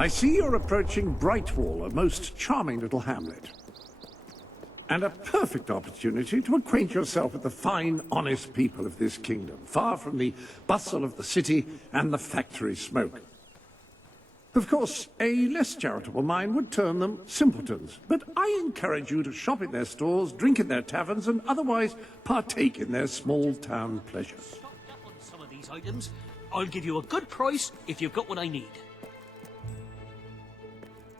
I see you're approaching Brightwall, a most charming little hamlet. And a perfect opportunity to acquaint yourself with the fine, honest people of this kingdom, far from the bustle of the city and the factory smoke. Of course, a less charitable mind would term them simpletons, but I encourage you to shop in their stores, drink in their taverns, and otherwise partake in their small-town pleasures. Stocked up on some of these items. I'll give you a good price if you've got what I need.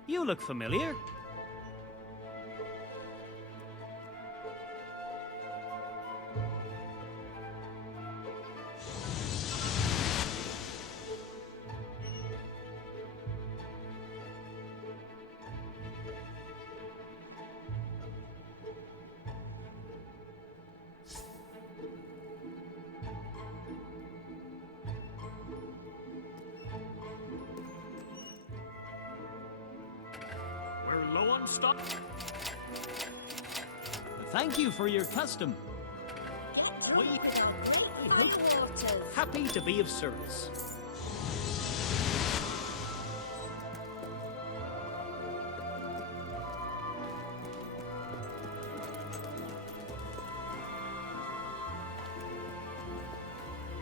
You look familiar. We're low on stock. Thank you for your custom. Get We- drunk with our I great hope- waters. Happy to be of service.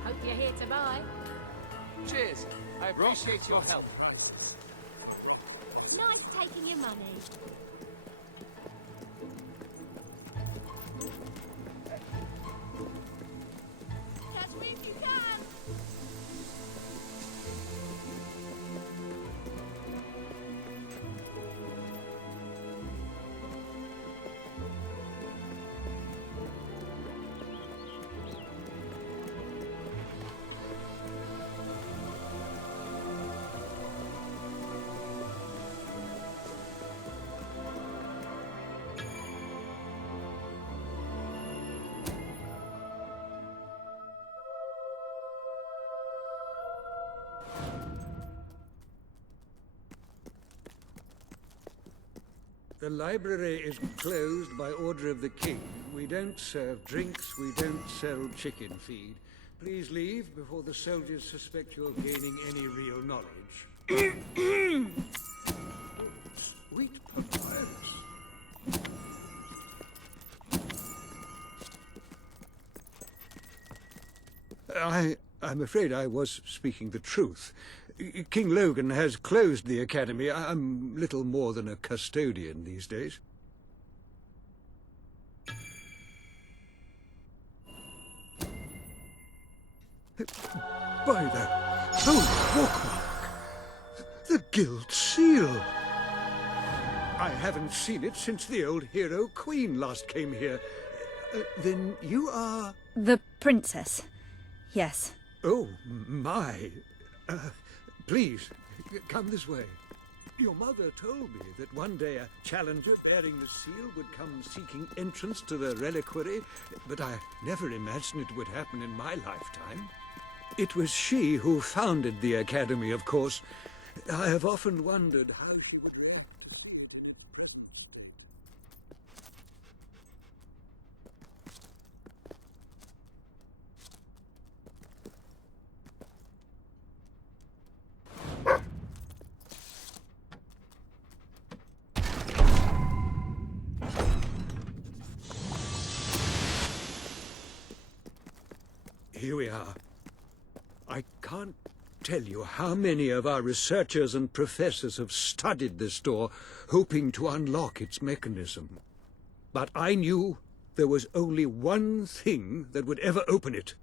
Hope you're here to buy. Cheers. I appreciate your help. Nice taking your money. Catch me if you can. The library is closed by order of the king. We don't serve drinks, we don't sell chicken feed. Please leave before the soldiers suspect you're gaining any real knowledge. Sweet papyrus. I'm afraid I was speaking the truth. King Logan has closed the academy. I'm little more than a custodian these days. By the holy walkmark! The Guild Seal! I haven't seen it since the old hero Queen last came here. Then you are... The princess. Yes. Oh, my. Please, come this way. Your mother told me that one day a challenger bearing the seal would come seeking entrance to the reliquary, but I never imagined it would happen in my lifetime. It was she who founded the academy, of course. I have often wondered how she would react. Here we are. I can't tell you how many of our researchers and professors have studied this door, hoping to unlock its mechanism. But I knew there was only one thing that would ever open it.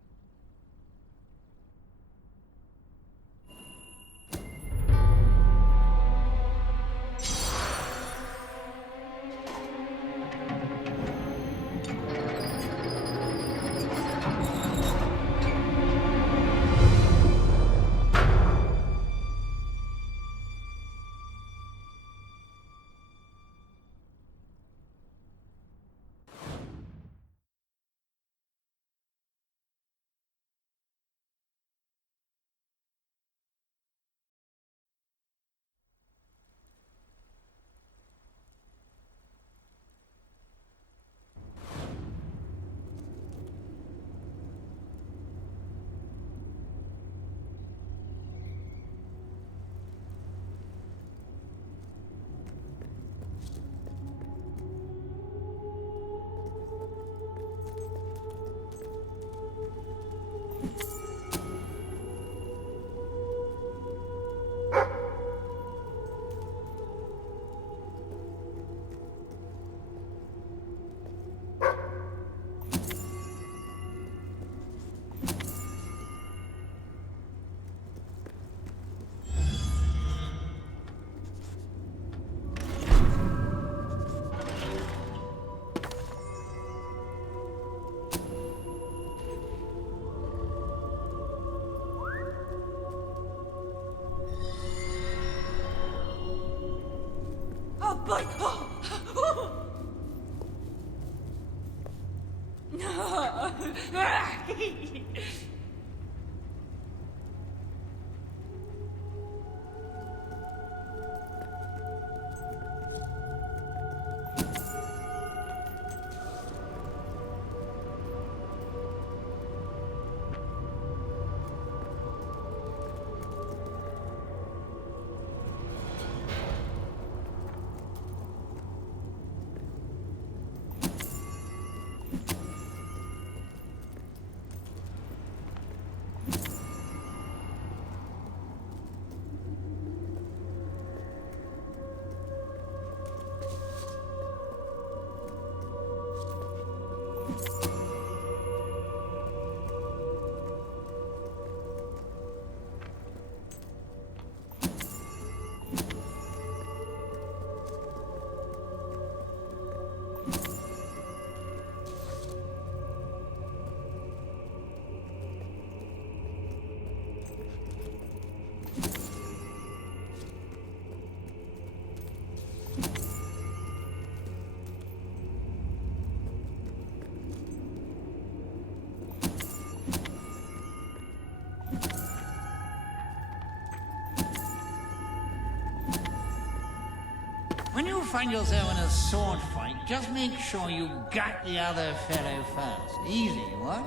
When you find yourself in a sword fight, just make sure you gut the other fellow first. Easy, what?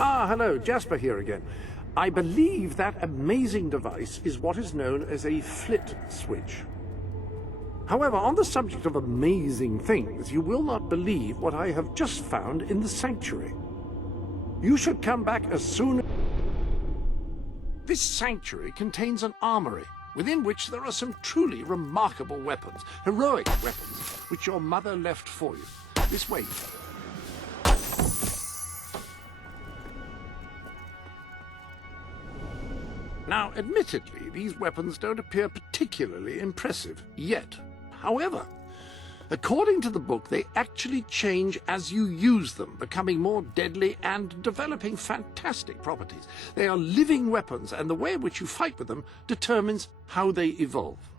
Ah, hello, Jasper here again. I believe that amazing device is what is known as a flit switch. However, on the subject of amazing things, you will not believe what I have just found in the sanctuary. You should come back as soon as... This sanctuary contains an armory, within which there are some truly remarkable weapons, heroic weapons, which your mother left for you. This way. Now, admittedly, these weapons don't appear particularly impressive yet. However, according to the book, they actually change as you use them, becoming more deadly and developing fantastic properties. They are living weapons, and the way in which you fight with them determines how they evolve.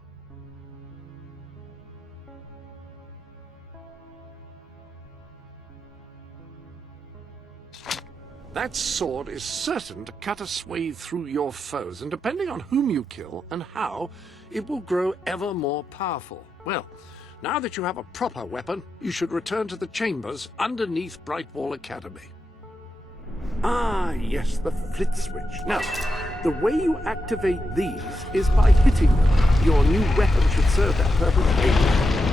That sword is certain to cut a swathe through your foes, and depending on whom you kill and how, it will grow ever more powerful. Well, now that you have a proper weapon, you should return to the chambers underneath Brightwall Academy. Ah, yes, the flit switch. Now, the way you activate these is by hitting them. Your new weapon should serve that purpose ably.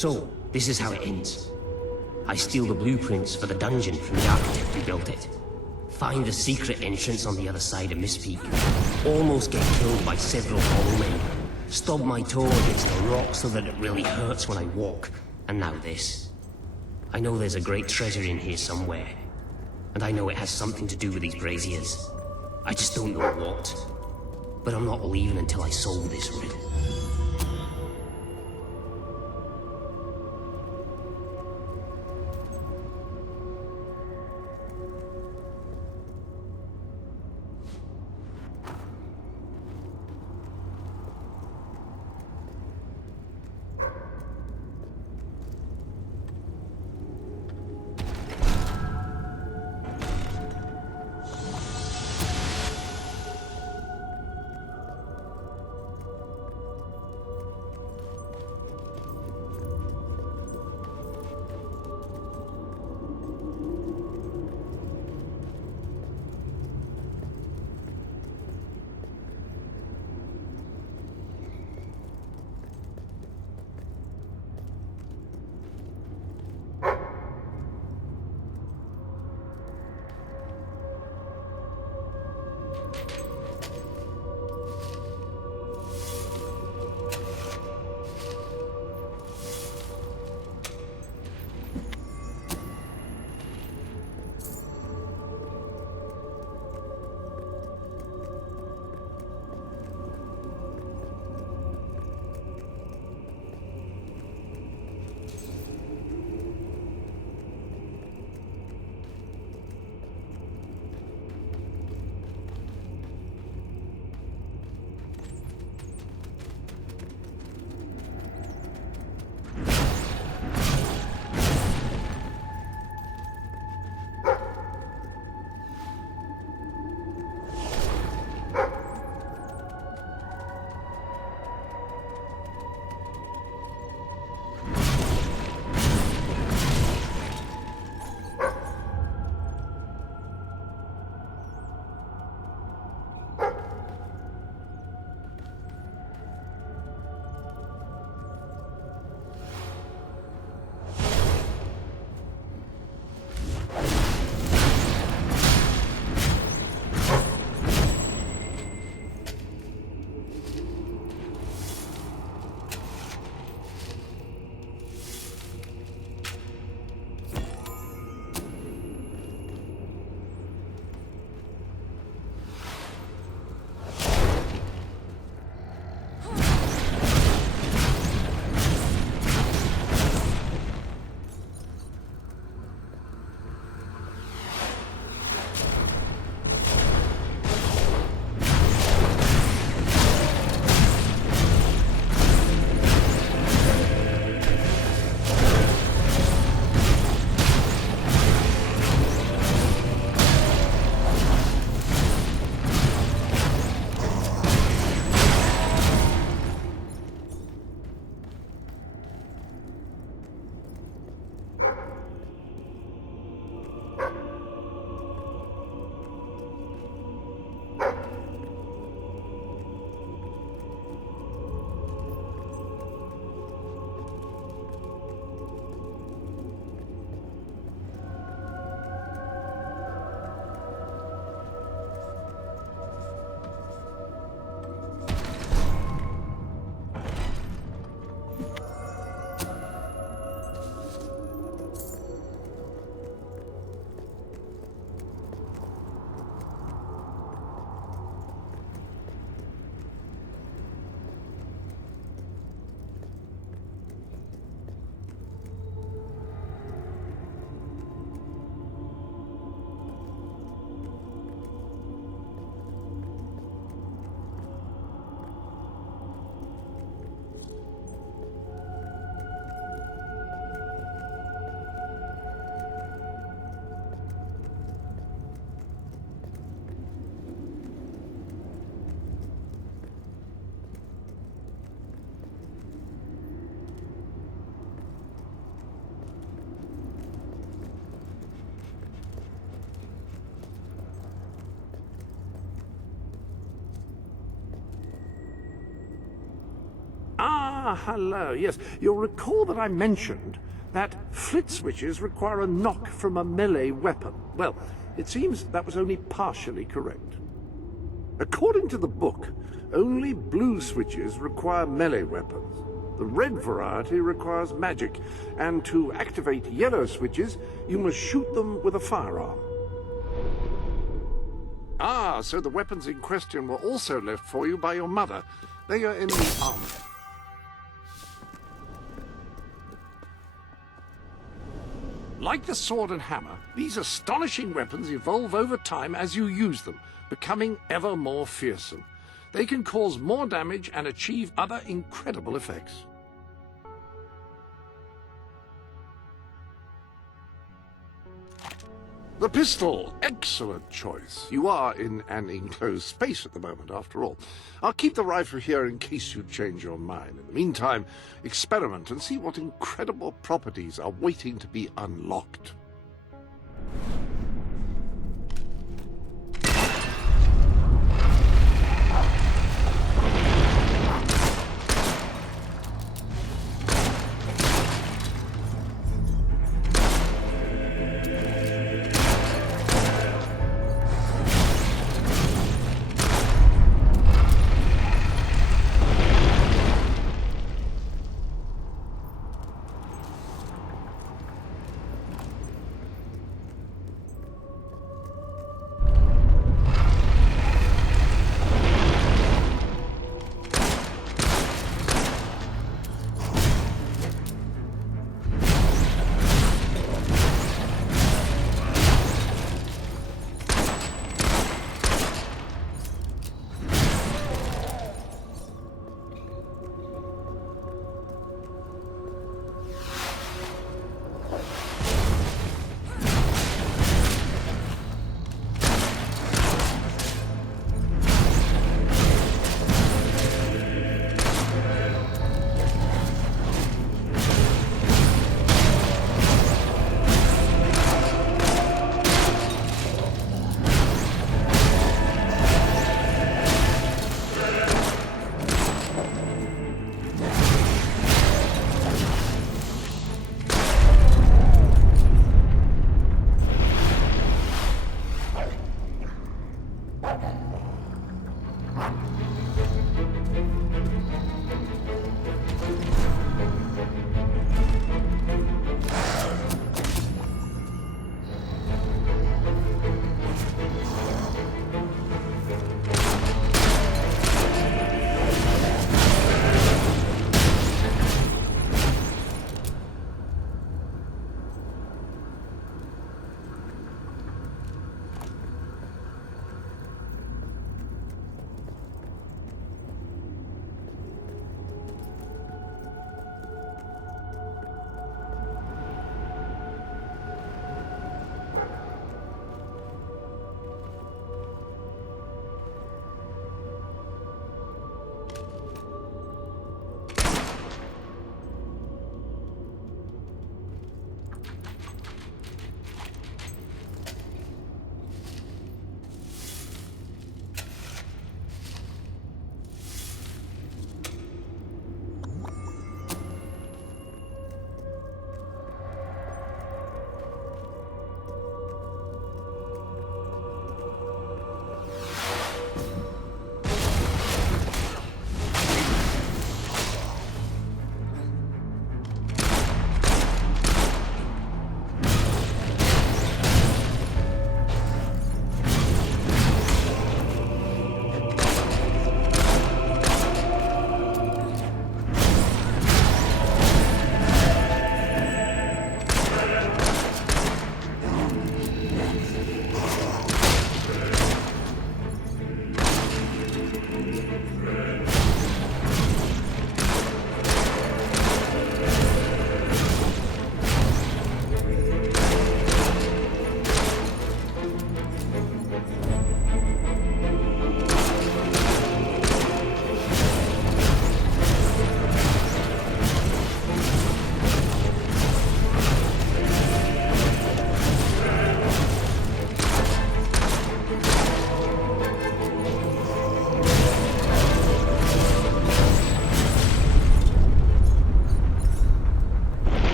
So, this is how it ends. I steal the blueprints for the dungeon from the architect who built it. Find the secret entrance on the other side of Mistpeak. Almost get killed by several bowmen. Stub my toe against the rock so that it really hurts when I walk. And now this. I know there's a great treasure in here somewhere. And I know it has something to do with these braziers. I just don't know what. But I'm not leaving until I solve this riddle. Ah, hello. Yes, you'll recall that I mentioned that flit switches require a knock from a melee weapon. Well, it seems that was only partially correct. According to the book, only blue switches require melee weapons. The red variety requires magic, and to activate yellow switches, you must shoot them with a firearm. Ah, so the weapons in question were also left for you by your mother. They are in the armor. Like the sword and hammer, these astonishing weapons evolve over time as you use them, becoming ever more fearsome. They can cause more damage and achieve other incredible effects. The pistol, excellent choice. You are in an enclosed space at the moment, after all. I'll keep the rifle here in case you change your mind. In the meantime, experiment and see what incredible properties are waiting to be unlocked.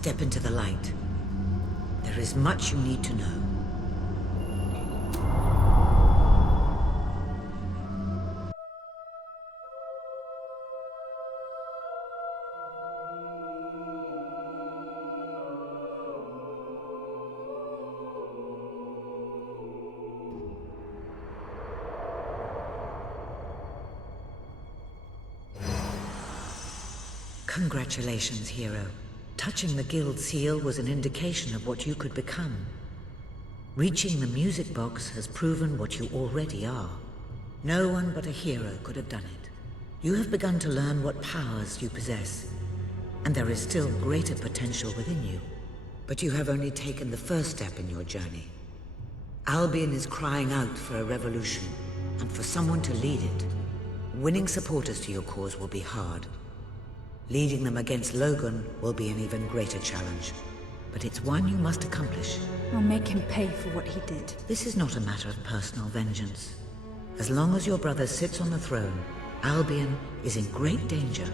step into the light. There is much you need to know. Congratulations, hero. Touching the guild seal was an indication of what you could become. Reaching the music box has proven what you already are. No one but a hero could have done it. You have begun to learn what powers you possess, and there is still greater potential within you. But you have only taken the first step in your journey. Albion is crying out for a revolution, and for someone to lead it. Winning supporters to your cause will be hard. Leading them against Logan will be an even greater challenge. But it's one you must accomplish. I'll make him pay for what he did. This is not a matter of personal vengeance. As long as your brother sits on the throne, Albion is in great danger.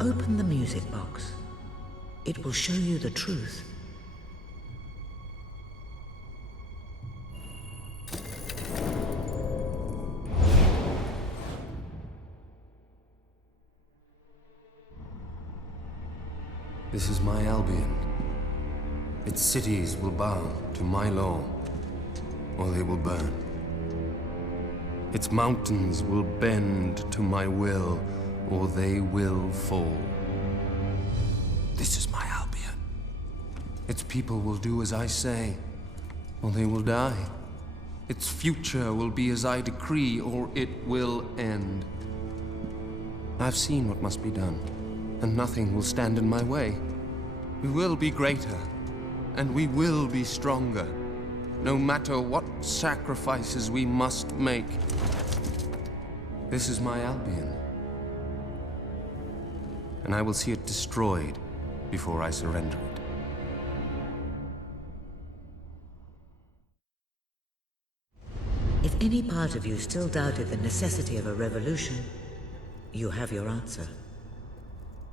Open the music box. It will show you the truth. This is my Albion. Its cities will bow to my law, or they will burn. Its mountains will bend to my will, or they will fall. This is my Albion. Its people will do as I say, or they will die. Its future will be as I decree, or it will end. I've seen what must be done, and nothing will stand in my way. We will be greater, and we will be stronger, no matter what sacrifices we must make. This is my Albion, and I will see it destroyed before I surrender it. If any part of you still doubted the necessity of a revolution, you have your answer.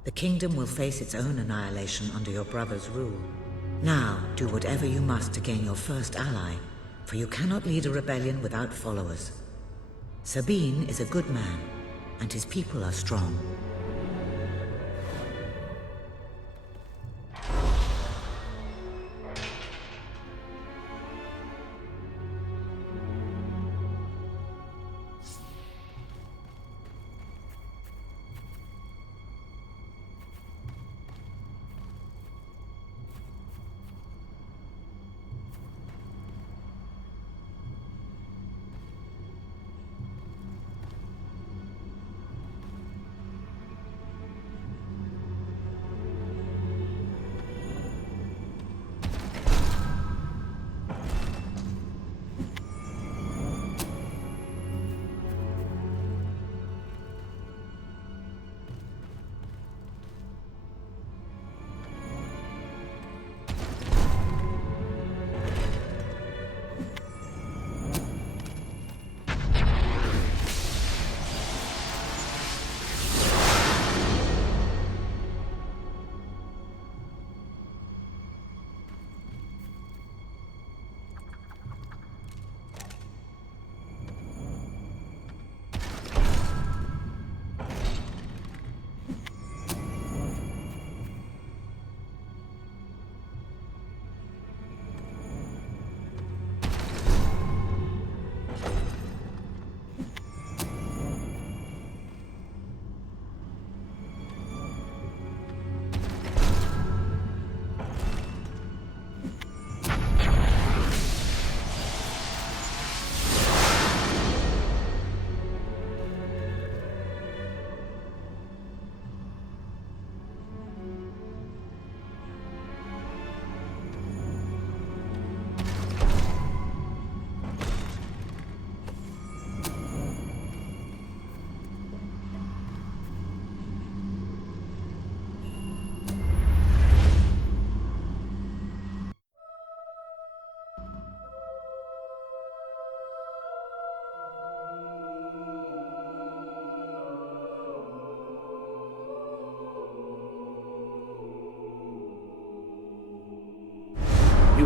The kingdom will face its own annihilation under your brother's rule. Now, do whatever you must to gain your first ally, for you cannot lead a rebellion without followers. Sabine is a good man, and his people are strong.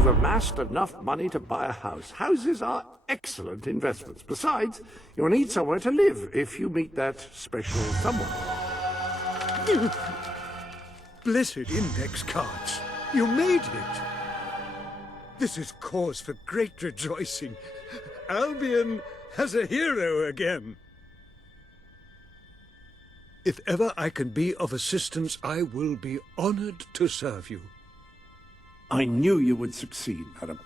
You've amassed enough money to buy a house. Houses are excellent investments. Besides, you'll need somewhere to live if you meet that special someone. Blessed index cards. You made it. This is cause for great rejoicing. Albion has a hero again. If ever I can be of assistance, I will be honored to serve you. I knew you would succeed, madam.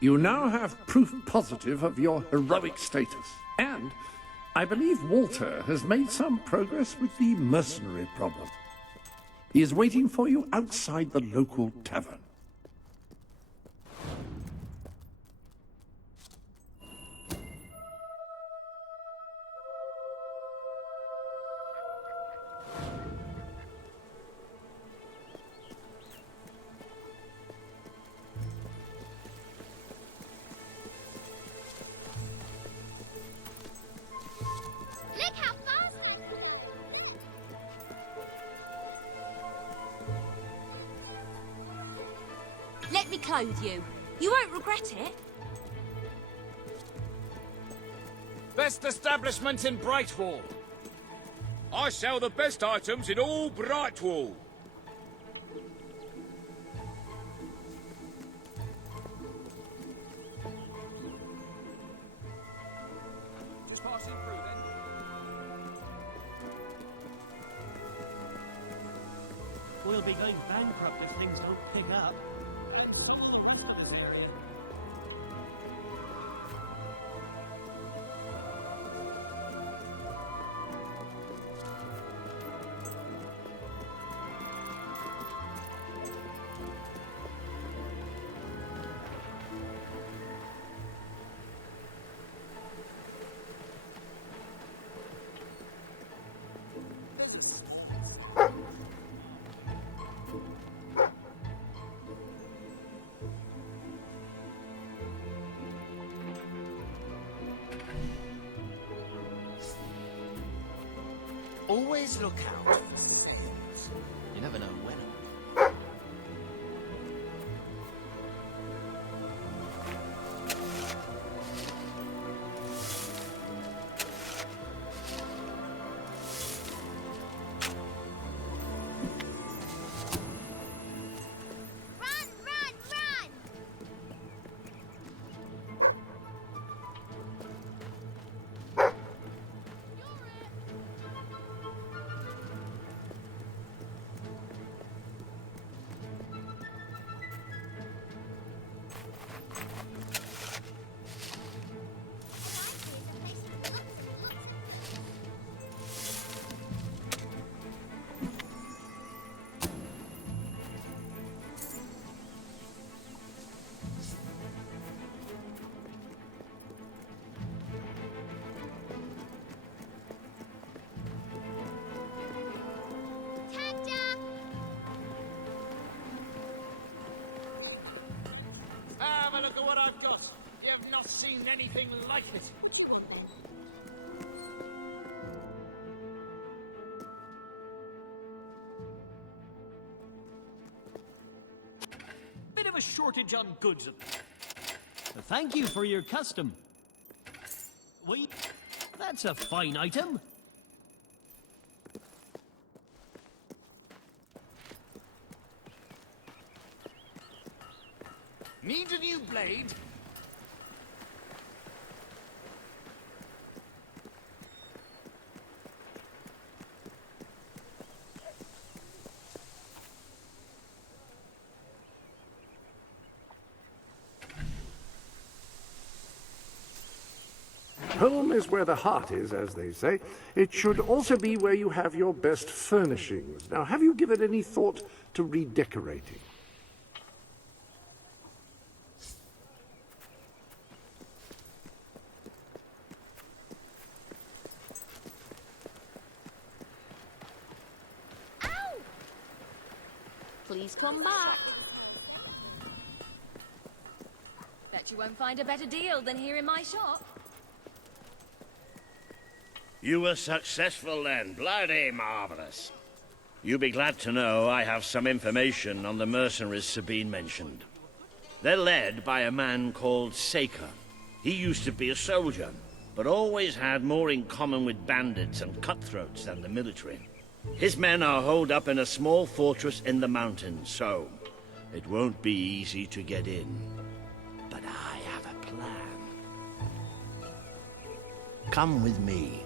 You now have proof positive of your heroic status. And I believe Walter has made some progress with the mercenary problem. He is waiting for you outside the local tavern. Look how fast! Let me clothe you. You won't regret it. Best establishment in Brightwall. I sell the best items in all Brightwall. Just passing through then. We'll be going bankrupt if things don't pick up. This area. Always look out for these things. You never know when. Run, run, run! Have a look at what I've got. You've not seen anything like it. Bit of a shortage on goods. Thank you for your custom. Wait, that's a fine item. Need a new blade? Home is where the heart is, as they say. It should also be where you have your best furnishings. Now, have you given any thought to redecorating? Ow! Please come back. Bet you won't find a better deal than here in my shop. You were successful then. Bloody marvelous. You'll be glad to know I have some information on the mercenaries Sabine mentioned. They're led by a man called Saker. He used to be a soldier, but always had more in common with bandits and cutthroats than the military. His men are holed up in a small fortress in the mountains, so it won't be easy to get in. But I have a plan. Come with me.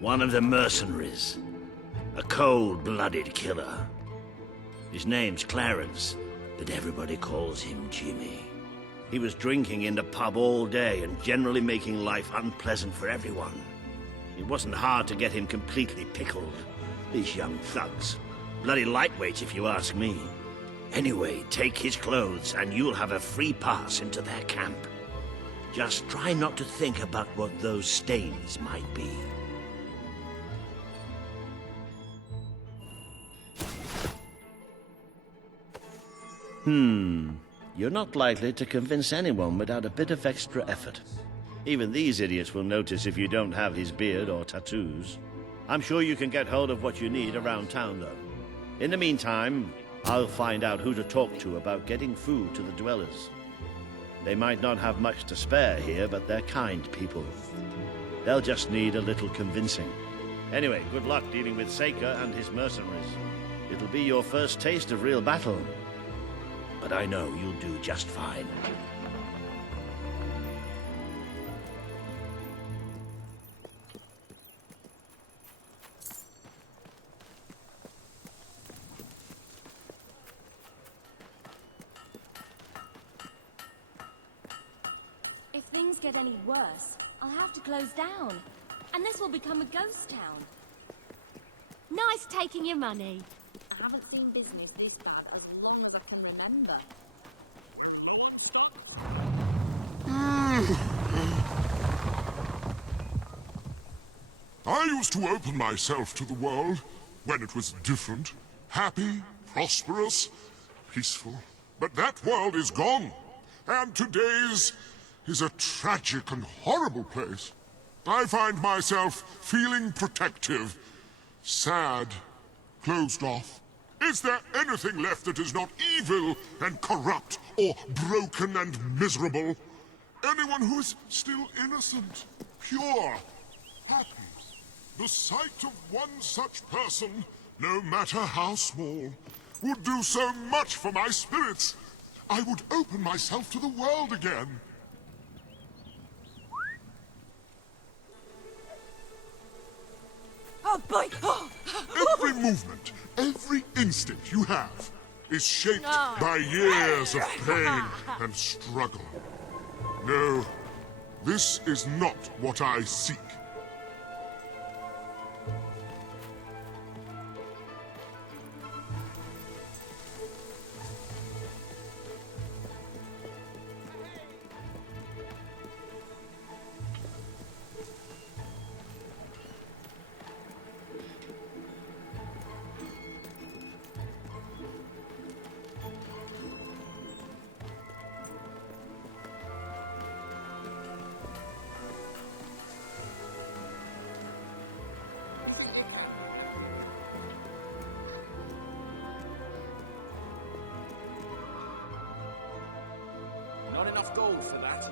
One of the mercenaries. A cold-blooded killer. His name's Clarence, but everybody calls him Jimmy. He was drinking in the pub all day and generally making life unpleasant for everyone. It wasn't hard to get him completely pickled. These young thugs. Bloody lightweights, if you ask me. Anyway, take his clothes and you'll have a free pass into their camp. Just try not to think about what those stains might be. You're not likely to convince anyone without a bit of extra effort. Even these idiots will notice if you don't have his beard or tattoos. I'm sure you can get hold of what you need around town, though. In the meantime, I'll find out who to talk to about getting food to the dwellers. They might not have much to spare here, but they're kind people. They'll just need a little convincing. Anyway, good luck dealing with Saker and his mercenaries. It'll be your first taste of real battle. But I know you'll do just fine. If things get any worse, I'll have to close down. And this will become a ghost town. Nice taking your money. I haven't seen business this bad as long as I can remember. I used to open myself to the world when it was different, happy, prosperous, peaceful. But that world is gone, and today's is a tragic and horrible place. I find myself feeling protective, sad, closed off. Is there anything left that is not evil and corrupt or broken and miserable? Anyone who is still innocent, pure, happy? The sight of one such person, no matter how small, would do so much for my spirits. I would open myself to the world again. Oh, boy! Oh. Every movement, every instinct you have is shaped by years of pain and struggle. No, this is not what I seek. Not enough gold for that.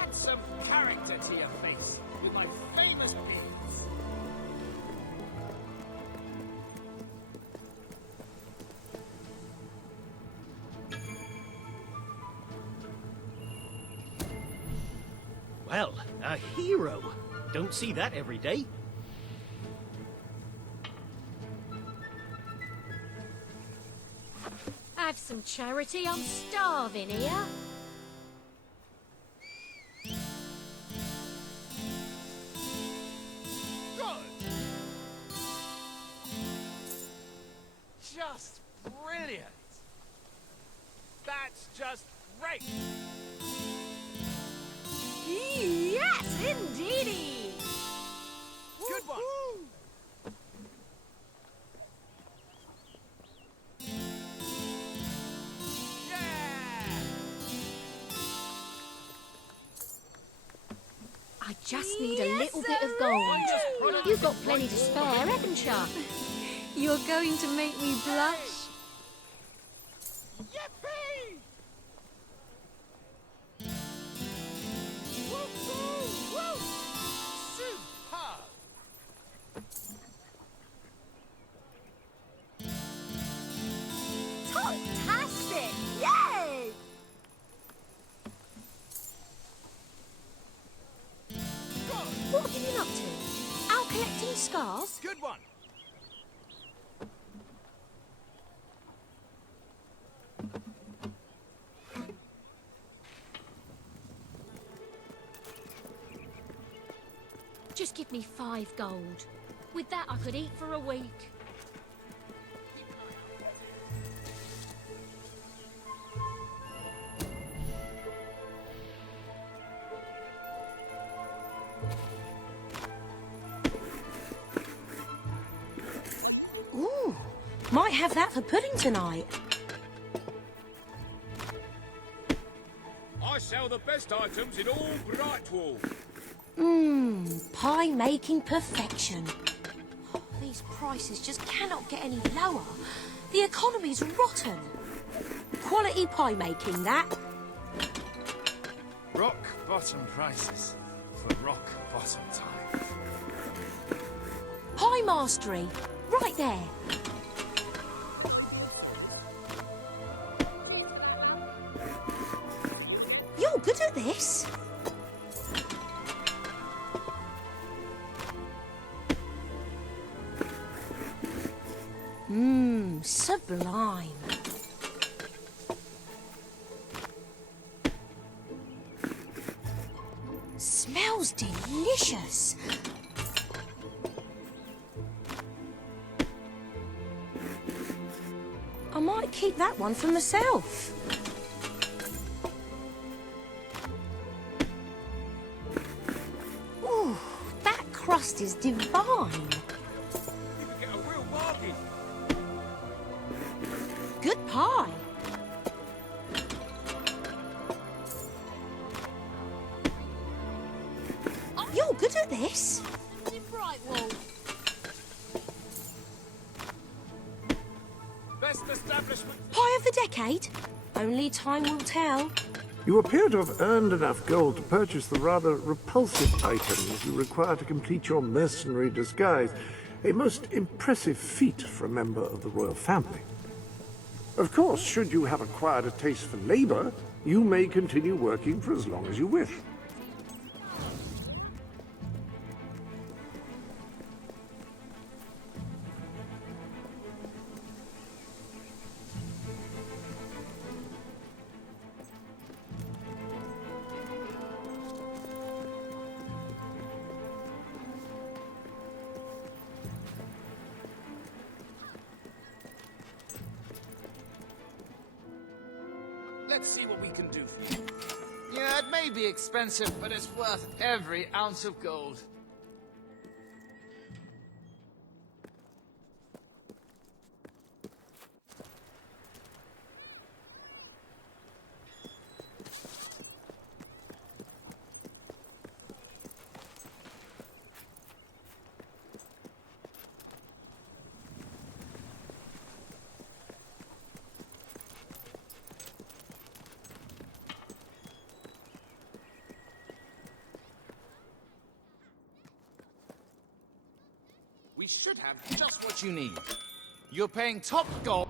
Add some character to your face with my famous beads. Well, a hero. Don't see that every day. Have some charity, I'm starving here. Good. Just brilliant. That's just great. Yes, indeedy. Good one. I just need a little bit of gold. You've got plenty to spare, haven't you? You're going to make me blush. Yippee! Woo-hoo! Woo! Superb! Fantastic! Yay! What have you been up to? Out collecting scars? Good one. Just give me 5 gold. With that, I could eat for a week. Ooh, might have that for pudding tonight. I sell the best items in all Brightwall. Pie making perfection. Oh, these prices just cannot get any lower. The economy's rotten. Quality pie making, that. Rock bottom prices for rock bottom time. Pie mastery, right there. You're good at this. Sublime. Smells delicious. I might keep that one for myself. Ooh, that crust is divine. You could get a real bargain. Good pie. You're good at this. In Brightwall. Best establishment. Pie of the decade? Only time will tell. You appear to have earned enough gold to purchase the rather repulsive items you require to complete your mercenary disguise. A most impressive feat for a member of the royal family. Of course, should you have acquired a taste for labor, you may continue working for as long as you wish. Let's see what we can do for you. Yeah, it may be expensive, but it's worth every ounce of gold. We should have just what you need. You're paying top gold.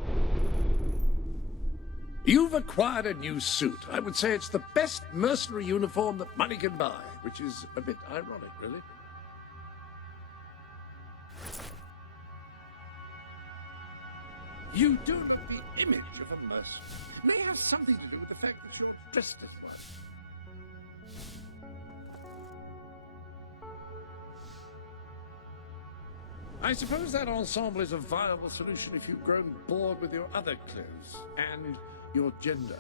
You've acquired a new suit. I would say it's the best mercenary uniform that money can buy, which is a bit ironic, really. You do look the image of a mercenary. It may have something to do with the fact that you're dressed as one. I suppose that ensemble is a viable solution if you've grown bored with your other clothes and your gender.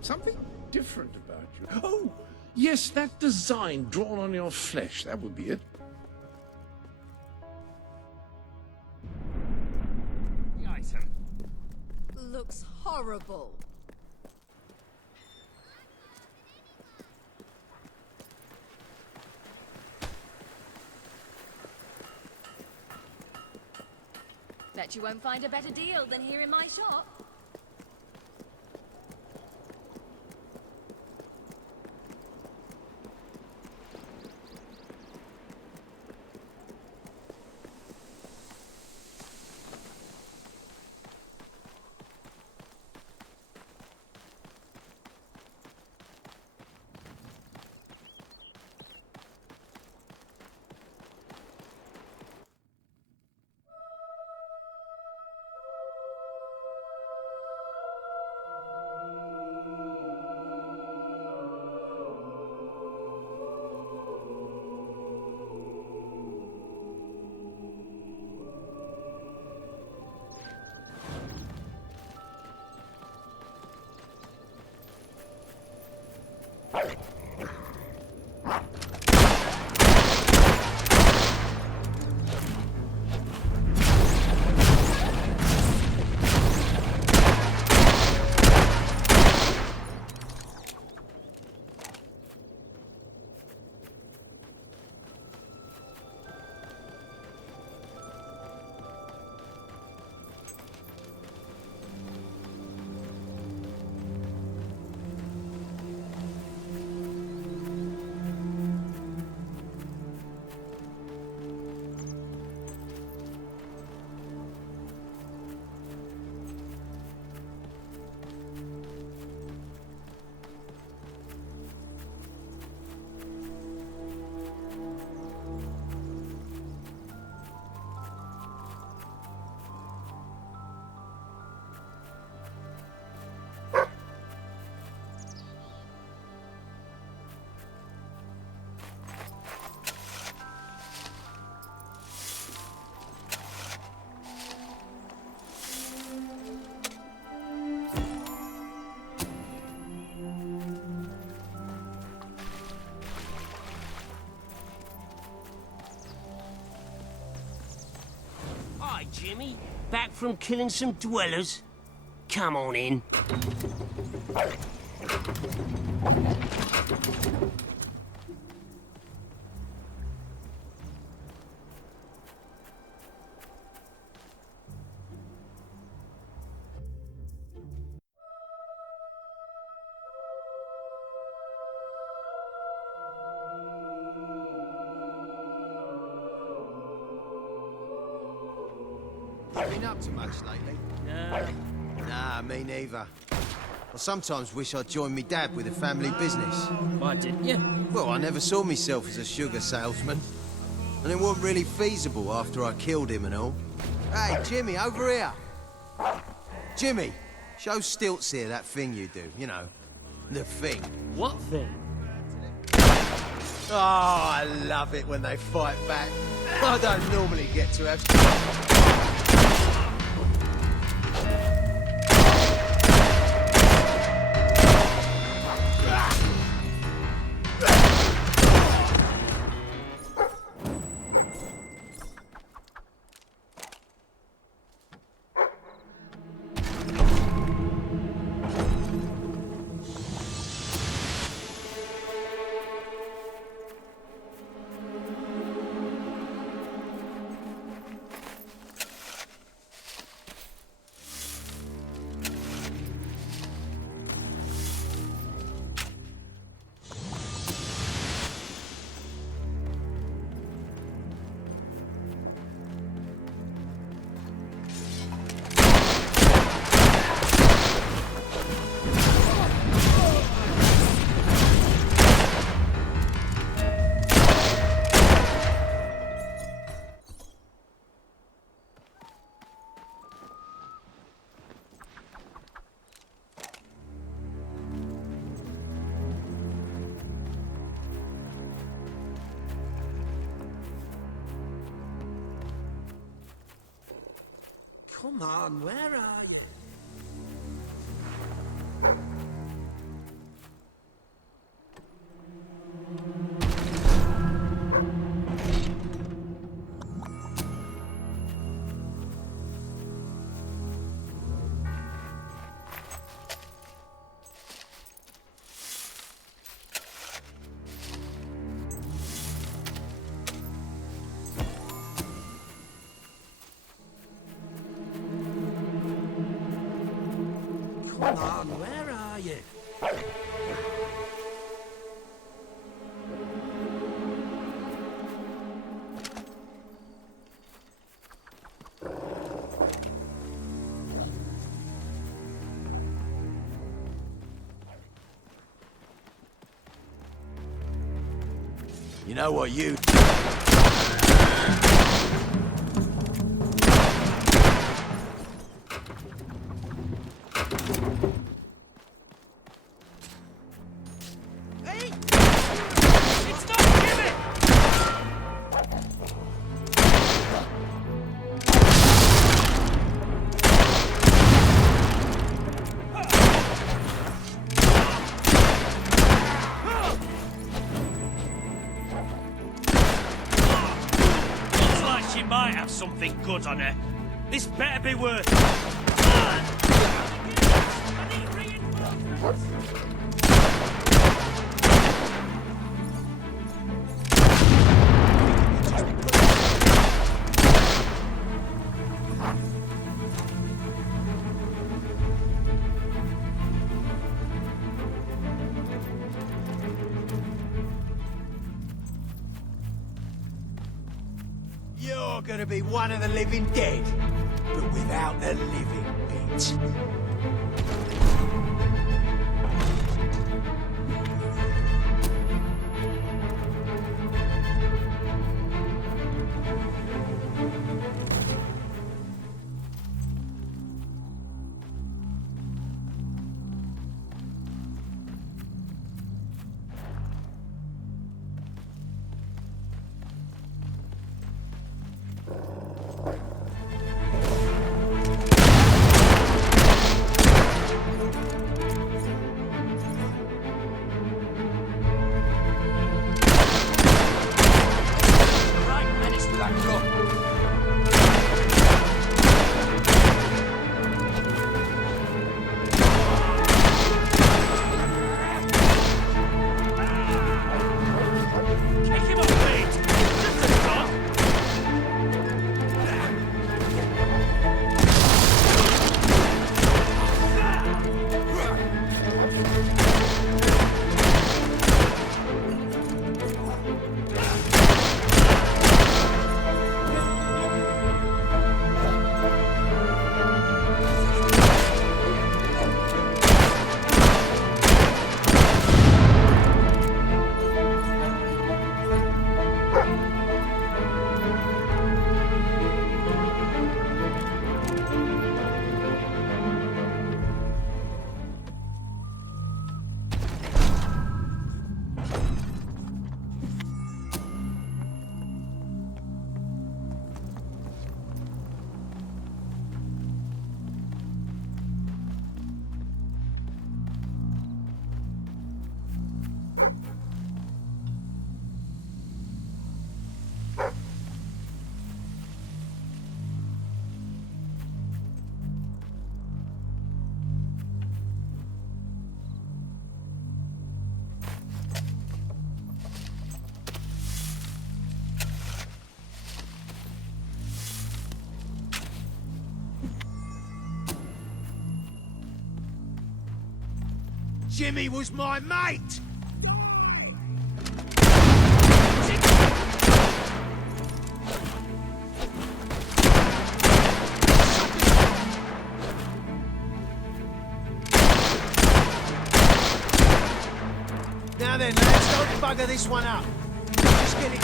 Something different about you. Oh, yes, that design drawn on your flesh. That would be it. The item. Looks horrible. Bet you won't find a better deal than here in my shop. Hi, Jimmy. Back from killing some dwellers? Come on in. Been up to much lately? Nah, me neither. I sometimes wish I'd joined me dad with a family business. Why didn't you? Well, I never saw myself as a sugar salesman. And it wasn't really feasible after I killed him and all. Hey, Jimmy, over here. Jimmy, show Stilts here that thing you do, you know. The thing. What thing? Oh, I love it when they fight back. I don't normally get to have... Come on, where are you? Come on, where are you? You know what you... Looks like she might have something good on her. This better be worth it. You're gonna be one of the living dead, but without the living bit. Jimmy was my mate! Now then, lads, don't bugger this one up. Just get it...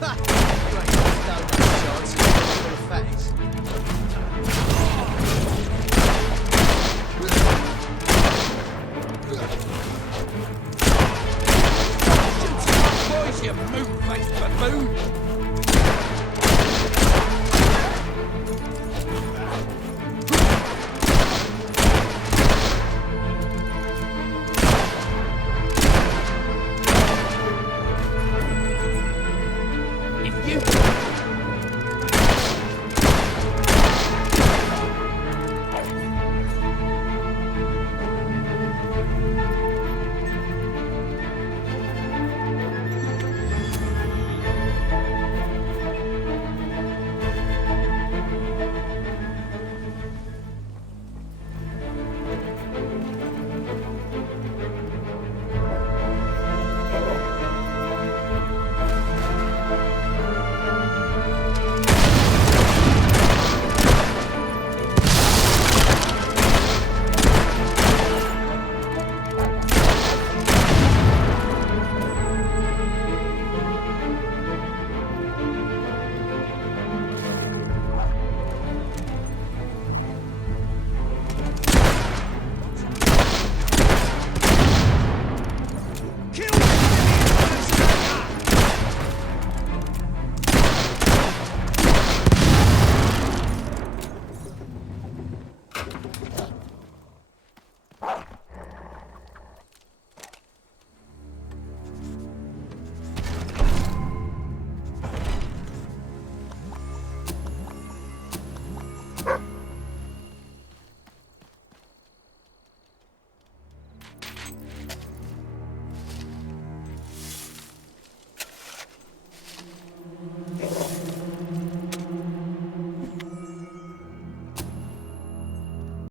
You moon-faced buffoon!